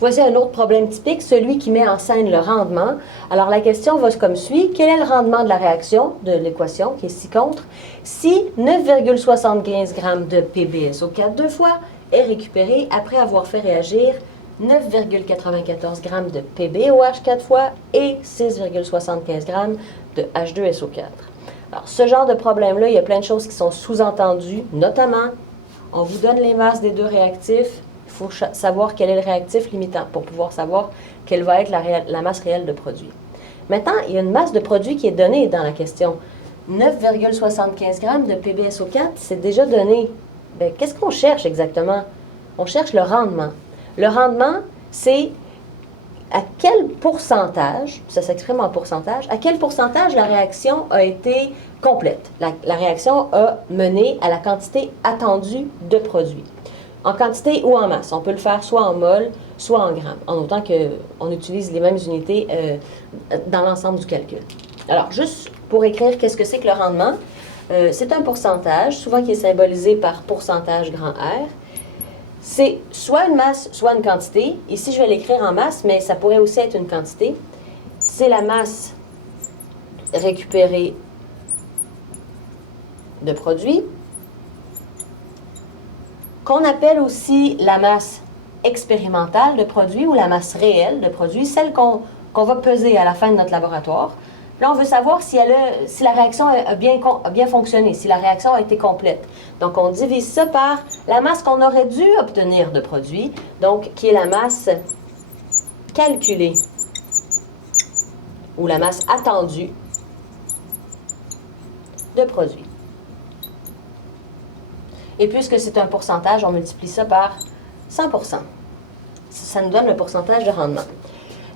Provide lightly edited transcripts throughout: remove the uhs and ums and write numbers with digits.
Voici un autre problème typique, celui qui met en scène le rendement. Alors la question va comme suit. Quel est le rendement de la réaction de l'équation, qui est ci-contre, si 9,75 g de PbSO4 deux fois est récupéré après avoir fait réagir 9,94 g de PbOH 4 fois et 6,75 g de H2SO4. Alors, ce genre de problème-là, il y a plein de choses qui sont sous-entendues, notamment, on vous donne les masses des deux réactifs, il faut savoir quel est le réactif limitant pour pouvoir savoir quelle va être la masse réelle de produit. Maintenant, il y a une masse de produit qui est donnée dans la question. 9,75 g de PbSO4, c'est déjà donné. Bien, qu'est-ce qu'on cherche exactement? On cherche le rendement. Le rendement, c'est à quel pourcentage, ça s'exprime en pourcentage, à quel pourcentage la réaction a été complète. La réaction a mené à la quantité attendue de produit. En quantité ou en masse. On peut le faire soit en mol, soit en grammes, en autant qu'on utilise les mêmes unités dans l'ensemble du calcul. Alors, juste pour écrire qu'est-ce que c'est que le rendement, c'est un pourcentage, souvent qui est symbolisé par pourcentage grand R. C'est soit une masse, soit une quantité. Ici, je vais l'écrire en masse, mais ça pourrait aussi être une quantité. C'est la masse récupérée de produit, qu'on appelle aussi la masse expérimentale de produit ou la masse réelle de produit, celle qu'on va peser à la fin de notre laboratoire. Là, on veut savoir si la réaction a bien fonctionné, si la réaction a été complète. Donc, on divise ça par la masse qu'on aurait dû obtenir de produit, donc qui est la masse calculée ou la masse attendue de produit. Et puisque c'est un pourcentage, on multiplie ça par 100%. Ça nous donne le pourcentage de rendement.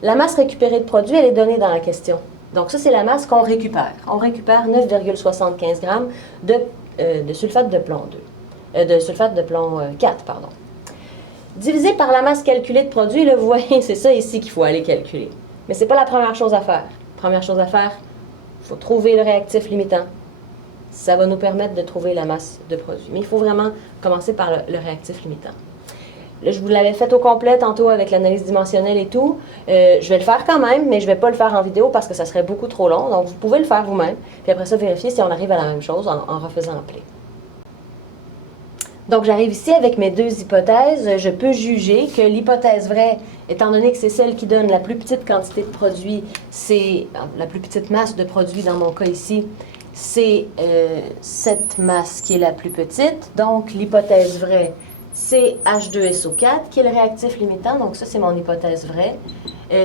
La masse récupérée de produit, elle est donnée dans la question. Donc, ça, c'est la masse qu'on récupère. On récupère 9,75 g de sulfate de plomb 2. De sulfate de plomb 4, pardon. Divisé par la masse calculée de produit, là, vous voyez, c'est ça ici qu'il faut aller calculer. Mais ce n'est pas la première chose à faire. Première chose à faire, il faut trouver le réactif limitant. Ça va nous permettre de trouver la masse de produit. Mais il faut vraiment commencer par le réactif limitant. Là, je vous l'avais fait au complet tantôt avec l'analyse dimensionnelle et tout. Je vais le faire quand même, mais je ne vais pas le faire en vidéo parce que ça serait beaucoup trop long. Donc, vous pouvez le faire vous-même. Puis après ça, vérifier si on arrive à la même chose en refaisant appeler. Donc, j'arrive ici avec mes deux hypothèses. Je peux juger que l'hypothèse vraie, étant donné que c'est celle qui donne la plus petite quantité de produit, c'est la plus petite masse de produit dans mon cas ici, c'est cette masse qui est la plus petite. Donc, l'hypothèse vraie, c'est H2SO4 qui est le réactif limitant. Donc, ça, c'est mon hypothèse vraie.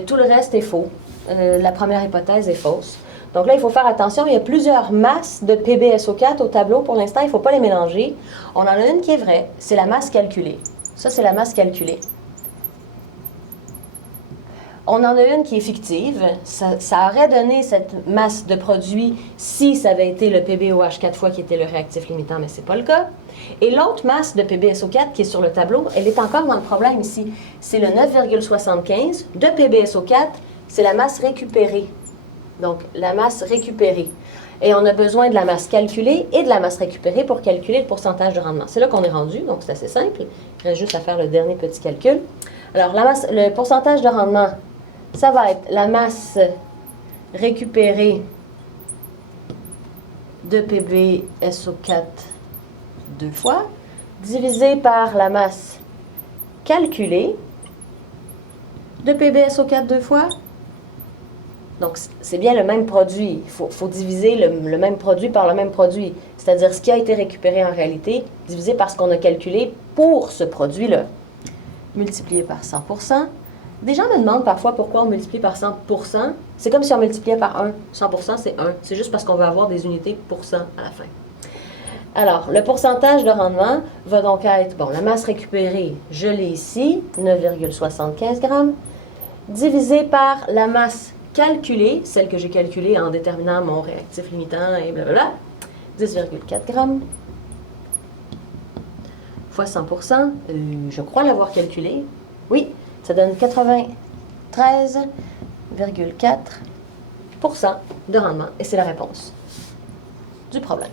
Tout le reste est faux. La première hypothèse est fausse. Donc là, il faut faire attention. Il y a plusieurs masses de PbSO4 au tableau. Pour l'instant, il ne faut pas les mélanger. On en a une qui est vraie. C'est la masse calculée. Ça, c'est la masse calculée. On en a une qui est fictive. Ça aurait donné cette masse de produit si ça avait été le PbOH 4 fois qui était le réactif limitant, mais ce n'est pas le cas. Et l'autre masse de PbSO4 qui est sur le tableau, elle est encore dans le problème ici. C'est le 9,75 de PbSO4, c'est la masse récupérée. Donc, la masse récupérée. Et on a besoin de la masse calculée et de la masse récupérée pour calculer le pourcentage de rendement. C'est là qu'on est rendu, donc c'est assez simple. Il reste juste à faire le dernier petit calcul. Alors, le pourcentage de rendement, ça va être la masse récupérée de PbSO4 deux fois, divisé par la masse calculée de PbSO4 deux fois. Donc, c'est bien le même produit. Il faut diviser le même produit par le même produit. C'est-à-dire ce qui a été récupéré en réalité, divisé par ce qu'on a calculé pour ce produit-là. Multiplié par 100%. Des gens me demandent parfois pourquoi on multiplie par 100%. C'est comme si on multipliait par 1. 100%, c'est 1. C'est juste parce qu'on veut avoir des unités pour cent à la fin. Alors, le pourcentage de rendement va donc être, bon, la masse récupérée, je l'ai ici, 9,75 g, divisé par la masse calculée, celle que j'ai calculée en déterminant mon réactif limitant et blablabla, 10,4 g, fois 100%, je crois l'avoir calculé, oui, ça donne 93,4% de rendement, et c'est la réponse du problème.